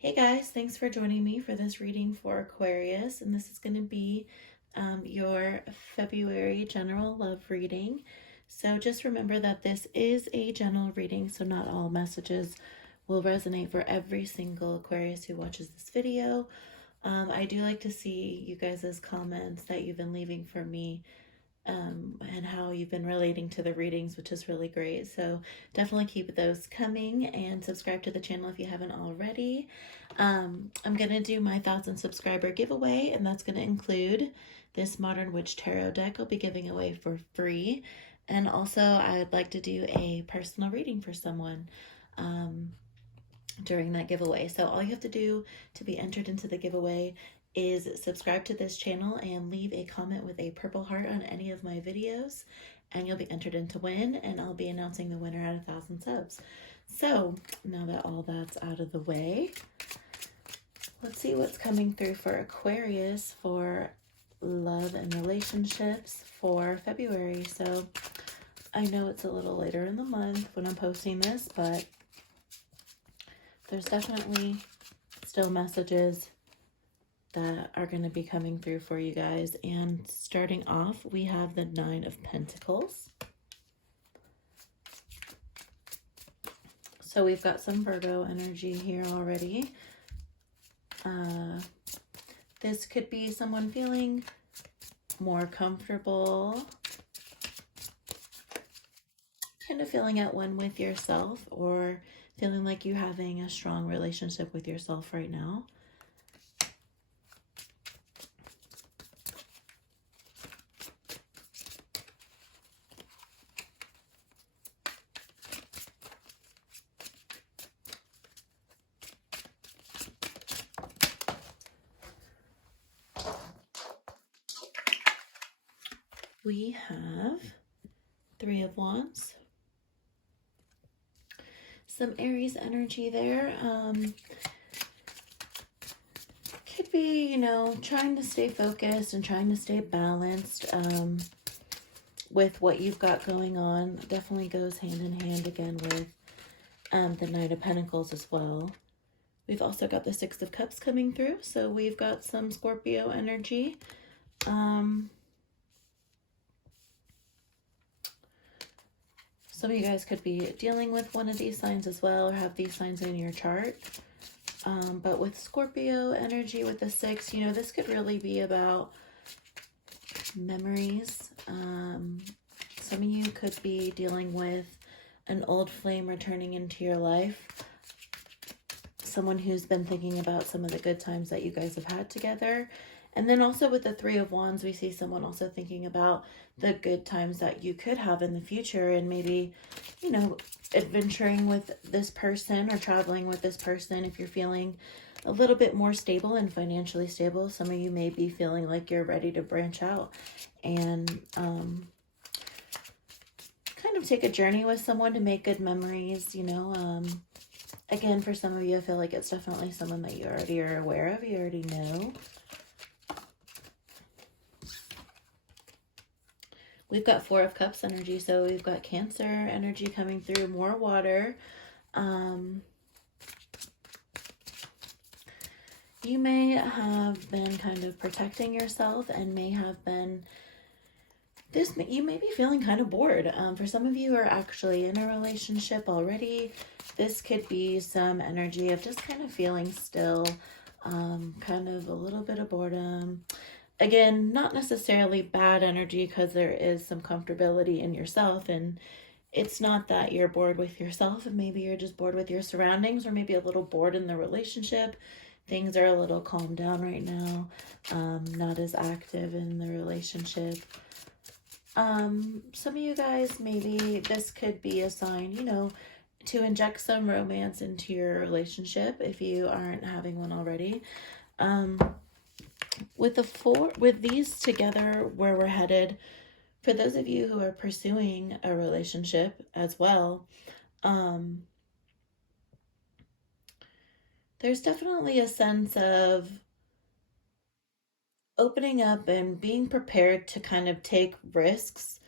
Hey guys, thanks for joining me for this reading for Aquarius, and this is going to be your February general love reading. So just remember that this is a general reading, so not all messages will resonate for every single Aquarius who watches this video. I do like to see you guys' comments that you've been leaving for me and how you've been relating to the readings, which is really great. So definitely keep those coming and subscribe to the channel if you haven't already. I'm going to do my 1,000 subscriber giveaway, and that's going to include this Modern Witch Tarot deck I'll be giving away for free. And also I'd like to do a personal reading for someone during that giveaway. So all you have to do to be entered into the giveaway is subscribe to this channel and leave a comment with a purple heart on any of my videos, and you'll be entered in to win, and I'll be announcing the winner at 1,000 subs. So now that all that's out of the way, let's see what's coming through for Aquarius for love and relationships for February. So I know it's a little later in the month when I'm posting this, but there's definitely still messages that are going to be coming through for you guys. And starting off, we have the 9 of Pentacles. So we've got some Virgo energy here already. This could be someone feeling more comfortable, kind of feeling at one with yourself, or feeling like you're having a strong relationship with yourself right now. We have 3 of Wands. Some Aries energy there. Could be, you know, trying to stay focused and trying to stay balanced with what you've got going on. Definitely goes hand in hand again with the Knight of Pentacles as well. We've also got the 6 of Cups coming through, so we've got some Scorpio energy. Some of you guys could be dealing with one of these signs as well, or have these signs in your chart. But with Scorpio energy, with the 6, you know, this could really be about memories. Some of you could be dealing with an old flame returning into your life. Someone who's been thinking about some of the good times that you guys have had together. And then also with the 3 of Wands, we see someone also thinking about the good times that you could have in the future, and maybe, you know, adventuring with this person or traveling with this person. If you're feeling a little bit more stable and financially stable, some of you may be feeling like you're ready to branch out and kind of take a journey with someone to make good memories, you know. Again, for some of you, I feel like it's definitely someone that you already are aware of, you already know. We've got 4 of Cups energy, so we've got Cancer energy coming through, more water. You may have been kind of protecting yourself and may have been, you may be feeling kind of bored. For some of you who are actually in a relationship already, this could be some energy of just kind of feeling still, kind of a little bit of boredom. Again, not necessarily bad energy, because there is some comfortability in yourself, and it's not that you're bored with yourself, and maybe you're just bored with your surroundings, or maybe a little bored in the relationship. Things are a little calmed down right now, not as active in the relationship. Some of you guys, maybe this could be a sign, you know, to inject some romance into your relationship if you aren't having one already. With these together, where we're headed, for those of you who are pursuing a relationship as well, there's definitely a sense of opening up and being prepared to kind of take risks,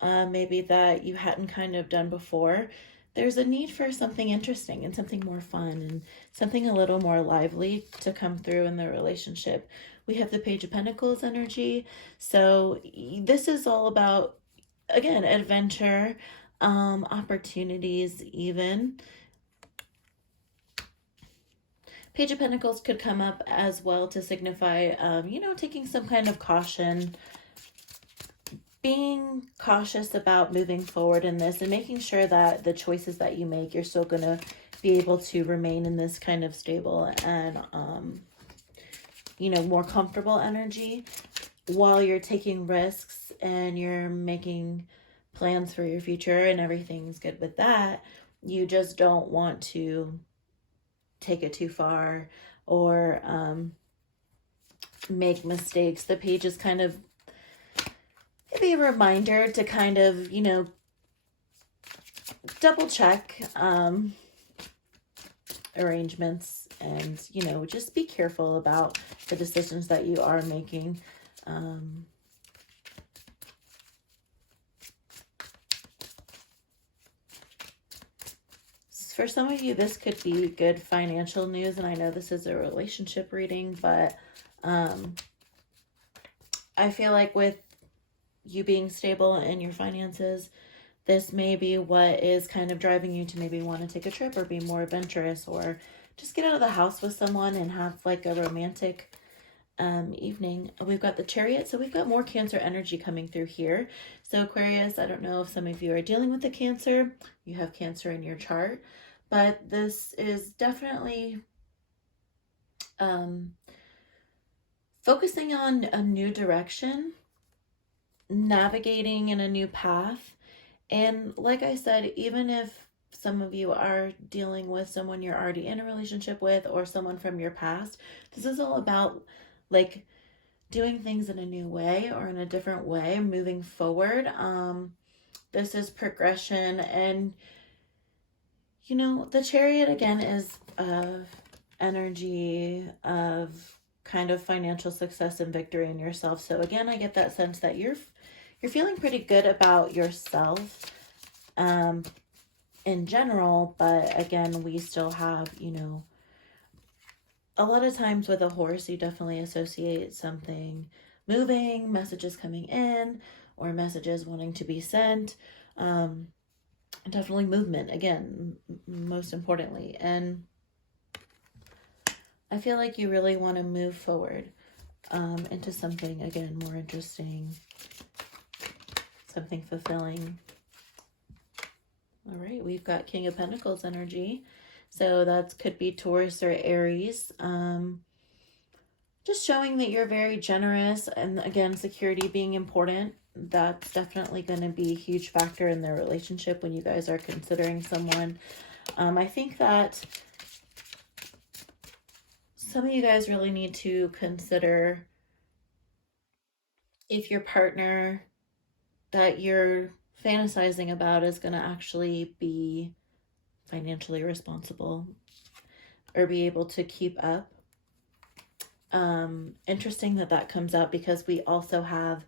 maybe that you hadn't kind of done before. there's a need for something interesting and something more fun and something a little more lively to come through in the relationship. We have the Page of Pentacles energy. So this is all about, again, adventure, opportunities even. Page of Pentacles could come up as well to signify, you know, taking some kind of caution, being cautious about moving forward in this and making sure that the choices that you make, you're still going to be able to remain in this kind of stable and, you know, more comfortable energy while you're taking risks and you're making plans for your future and everything's good with that. You just don't want to take it too far or make mistakes. The page is kind of maybe a reminder to kind of, you know, double check arrangements and, you know, just be careful about the decisions that you are making. For some of you, this could be good financial news, and I know this is a relationship reading, but I feel like with you being stable in your finances, this may be what is kind of driving you to maybe want to take a trip or be more adventurous or just get out of the house with someone and have like a romantic evening. We've got the Chariot, so we've got more Cancer energy coming through here. So Aquarius, I don't know if some of you are dealing with the Cancer. You have Cancer in your chart, but this is definitely focusing on a new direction, navigating in a new path. And like I said, even if some of you are dealing with someone you're already in a relationship with or someone from your past, this is all about like doing things in a new way or in a different way, moving forward. This is progression. And, you know, the Chariot again is energy of kind of financial success and victory in yourself. So again, I get that sense that you're feeling pretty good about yourself in general, but again, we still have, you know, a lot of times with a horse, you definitely associate something moving, messages coming in, or messages wanting to be sent. Definitely movement, again, most importantly. And I feel like you really want to move forward into something, again, more interesting, something fulfilling. All right, we've got King of Pentacles energy. So that could be Taurus or Aries. Just showing that you're very generous. And again, security being important. That's definitely going to be a huge factor in their relationship when you guys are considering someone. I think that some of you guys really need to consider if your partner that you're fantasizing about is going to actually be financially responsible or be able to keep up. Interesting that that comes out because we also have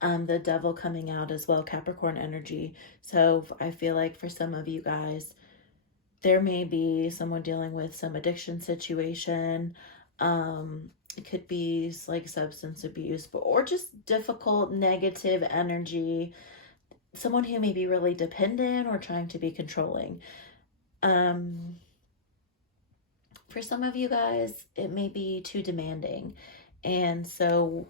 the Devil coming out as well, Capricorn energy. So I feel like for some of you guys, there may be someone dealing with some addiction situation. It could be like substance abuse, or just difficult negative energy. Someone who may be really dependent or trying to be controlling. For some of you guys, it may be too demanding. And so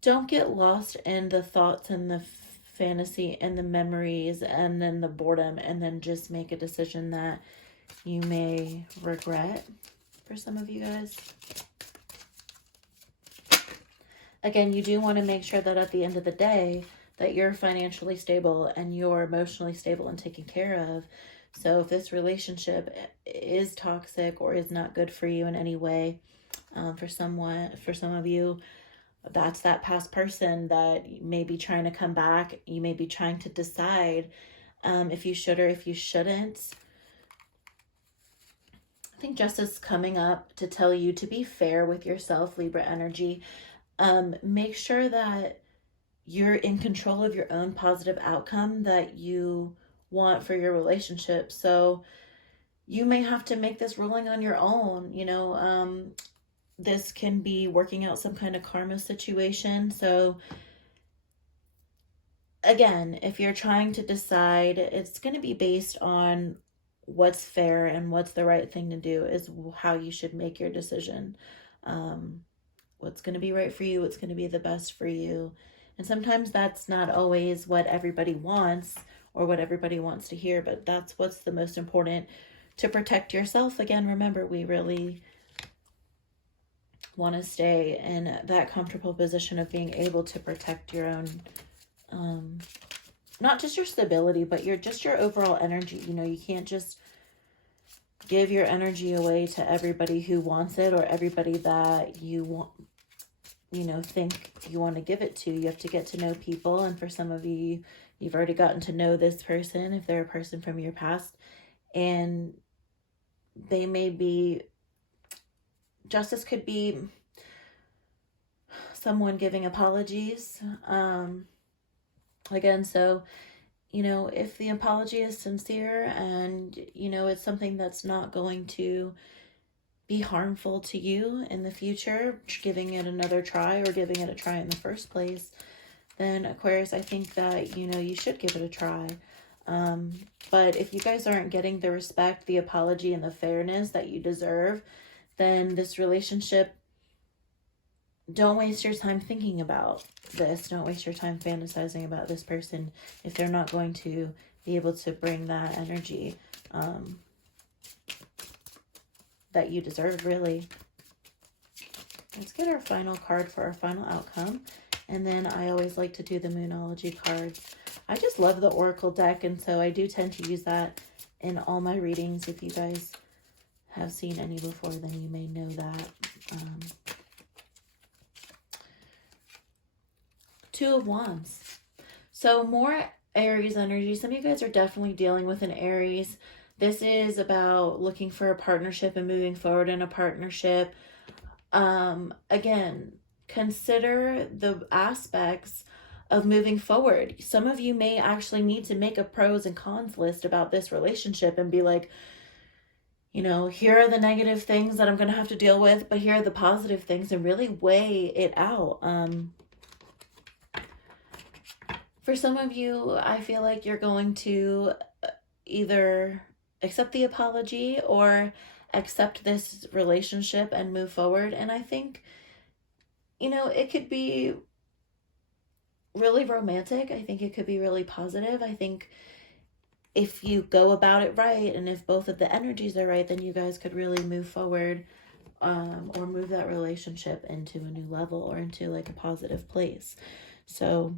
don't get lost in the thoughts and the fantasy and the memories and then the boredom and then just make a decision that you may regret for some of you guys. Again, you do want to make sure that at the end of the day that you're financially stable and you're emotionally stable and taken care of. So if this relationship is toxic or is not good for you in any way, for some of you, that's that past person that may be trying to come back. You may be trying to decide if you should or if you shouldn't. I think justice is coming up to tell you to be fair with yourself, Libra energy. Make sure that you're in control of your own positive outcome that you want for your relationship. So you may have to make this ruling on your own. This can be working out some kind of karma situation. So again, if you're trying to decide, it's going to be based on what's fair and what's the right thing to do, is how you should make your decision. Um, what's going to be right for you, what's going to be the best for you. And sometimes that's not always what everybody wants or what everybody wants to hear, but that's what's the most important to protect yourself. Again, remember, we really want to stay in that comfortable position of being able to protect your own, not just your stability, but your overall energy. You can't just give your energy away to everybody who wants it, or everybody that you want, think you want to give it to. You have to get to know people. And for some of you, you've already gotten to know this person, if they're a person from your past, and they may be, justice could be someone giving apologies. Again, so, if the apology is sincere and, it's something that's not going to be harmful to you in the future, giving it another try or giving it a try in the first place, then Aquarius, I think that, you should give it a try. But if you guys aren't getting the respect, the apology, and the fairness that you deserve, then this relationship, don't waste your time thinking about this. Don't waste your time fantasizing about this person if they're not going to be able to bring that energy that you deserve, really. Let's get our final card for our final outcome. And then I always like to do the Moonology cards. I just love the Oracle deck, and so I do tend to use that in all my readings. If you guys have seen any before, then you may know that. Two of Wands. So more Aries energy. Some of you guys are definitely dealing with an Aries. This is about looking for a partnership and moving forward in a partnership. Again, consider the aspects of moving forward. Some of you may actually need to make a pros and cons list about this relationship and be like, here are the negative things that I'm going to have to deal with, but here are the positive things, and really weigh it out. For some of you, I feel like you're going to either accept the apology or accept this relationship and move forward. And I think, it could be really romantic. I think it could be really positive. I think if you go about it right, and if both of the energies are right, then you guys could really move forward, or move that relationship into a new level, or into like a positive place. So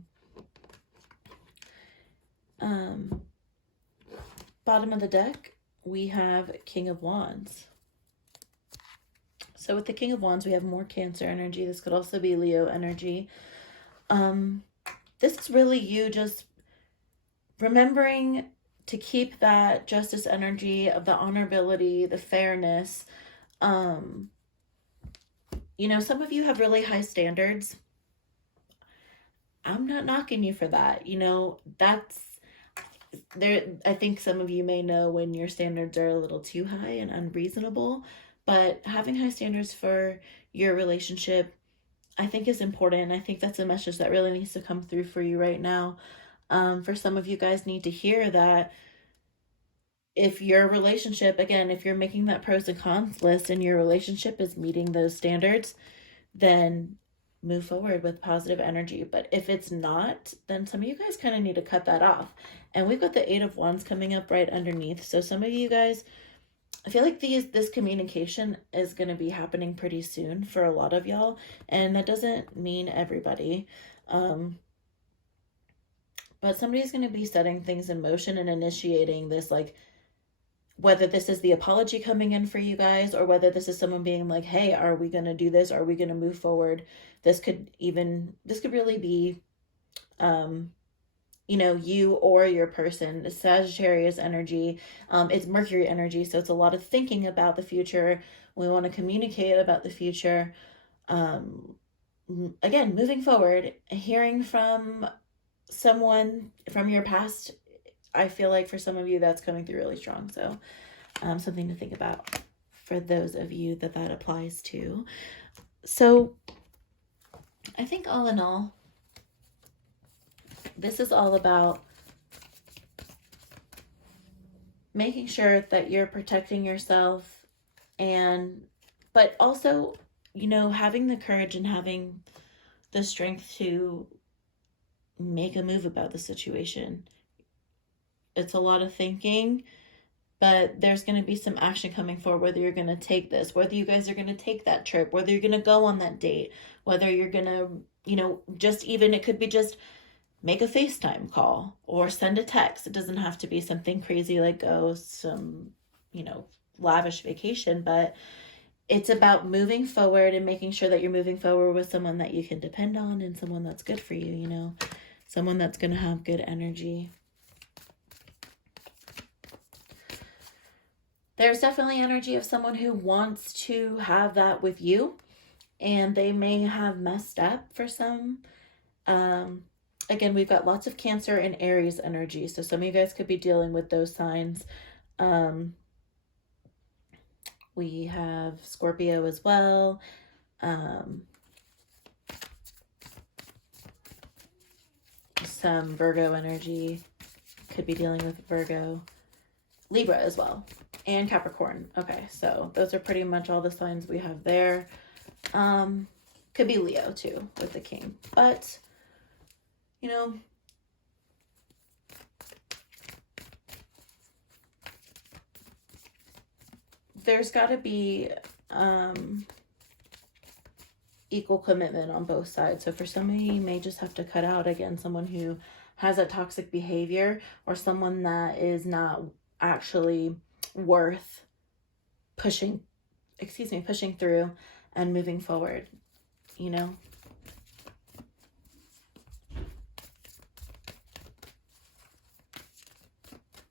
bottom of the deck, we have King of Wands. So with the King of Wands, we have more Cancer energy. This could also be Leo energy. This is really you just remembering to keep that justice energy of the honorability, the fairness. Some of you have really high standards. I'm not knocking you for that. That's there. I think some of you may know when your standards are a little too high and unreasonable, but having high standards for your relationship, I think, is important. I think that's a message that really needs to come through for you right now. For some of you guys need to hear that if your relationship, again, if you're making that pros and cons list and your relationship is meeting those standards, then move forward with positive energy. But if it's not, then some of you guys kind of need to cut that off. And we've got the Eight of Wands coming up right underneath. So some of you guys, I feel like this communication is going to be happening pretty soon for a lot of y'all. And that doesn't mean everybody. But somebody's going to be setting things in motion and initiating this, like, whether this is the apology coming in for you guys, or whether this is someone being like, hey, are we going to do this? Are we going to move forward? This could really be, you or your person. Sagittarius energy. It's Mercury energy. So it's a lot of thinking about the future. We want to communicate about the future. again, moving forward, hearing from someone from your past, I feel like for some of you that's coming through really strong. So something to think about for those of you that that applies to. So I think all in all, this is all about making sure that you're protecting yourself, and but also, you know, having the courage and having the strength to make a move about the situation. It's a lot of thinking, but there's going to be some action coming forward, whether you're going to take this, whether you guys are going to take that trip, whether you're going to go on that date, whether you're going to, you know, just even, it could be just make a FaceTime call or send a text. It doesn't have to be something crazy like go some, you know, lavish vacation, but it's about moving forward and making sure that you're moving forward with someone that you can depend on and someone that's good for you, you know, someone that's going to have good energy. There's definitely energy of someone who wants to have that with you, and they may have messed up for some. Again, we've got lots of Cancer and Aries energy, so some of you guys could be dealing with those signs. We have Scorpio as well. Some Virgo energy, could be dealing with Virgo. Libra as well, and Capricorn. Okay, so those are pretty much all the signs we have there. Could be Leo too with the King, but you know, there's got to be equal commitment on both sides. So for some of you, you may just have to cut out, again, someone who has a toxic behavior or someone that is not actually worth pushing through and moving forward, you know.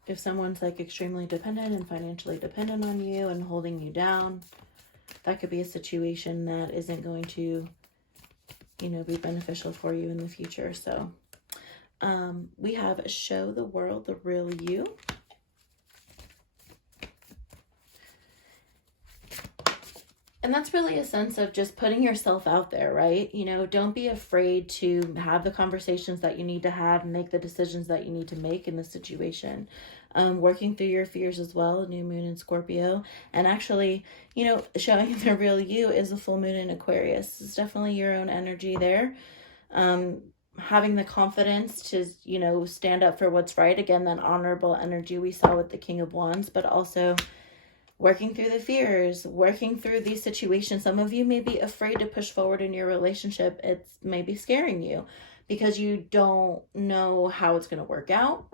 If someone's like extremely dependent and financially dependent on you and holding you down, that could be a situation that isn't going to, you know, be beneficial for you in the future. So we have Show the World the Real You. And that's really a sense of just putting yourself out there, right? You know, don't be afraid to have the conversations that you need to have, make the decisions that you need to make in this situation. Working through your fears as well, new moon in Scorpio. And actually, you know, showing the real you is a full moon in Aquarius. It's definitely your own energy there. Having the confidence to, you know, stand up for what's right. Again, that honorable energy we saw with the King of Wands, but also working through the fears, working through these situations. Some of you may be afraid to push forward in your relationship. It's maybe scaring you because you don't know how it's going to work out.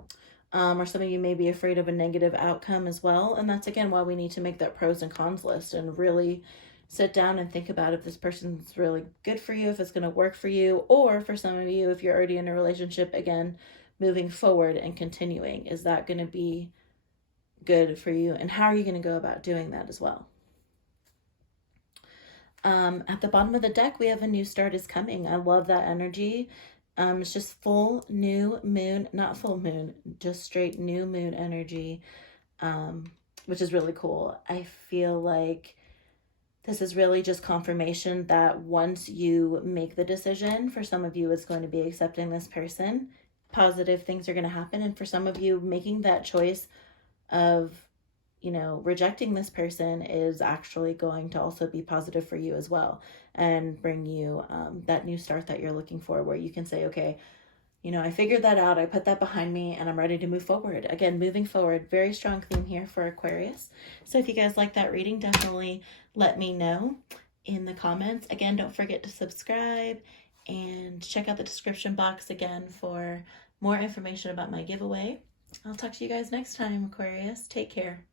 Or some of you may be afraid of a negative outcome as well. And that's, again, why we need to make that pros and cons list and really sit down and think about if this person's really good for you, if it's going to work for you, or for some of you, if you're already in a relationship, again, moving forward and continuing, is that going to be good for you, and how are you going to go about doing that as well? At the bottom of the deck, we have a new start is coming. I love that energy. It's just full new moon, not full moon, just straight new moon energy, which is really cool. I feel like this is really just confirmation that once you make the decision, for some of you, it's going to be accepting this person. Positive things are going to happen. And for some of you, making that choice of, you know, rejecting this person is actually going to also be positive for you as well, and bring you that new start that you're looking for, where you can say, okay, you know, I figured that out, I put that behind me, and I'm ready to move forward. Again, moving forward, very strong theme here for Aquarius. So if you guys like that reading, definitely let me know in the comments. Again, don't forget to subscribe and check out the description box again for more information about my giveaway. I'll talk to you guys next time, Aquarius. Take care.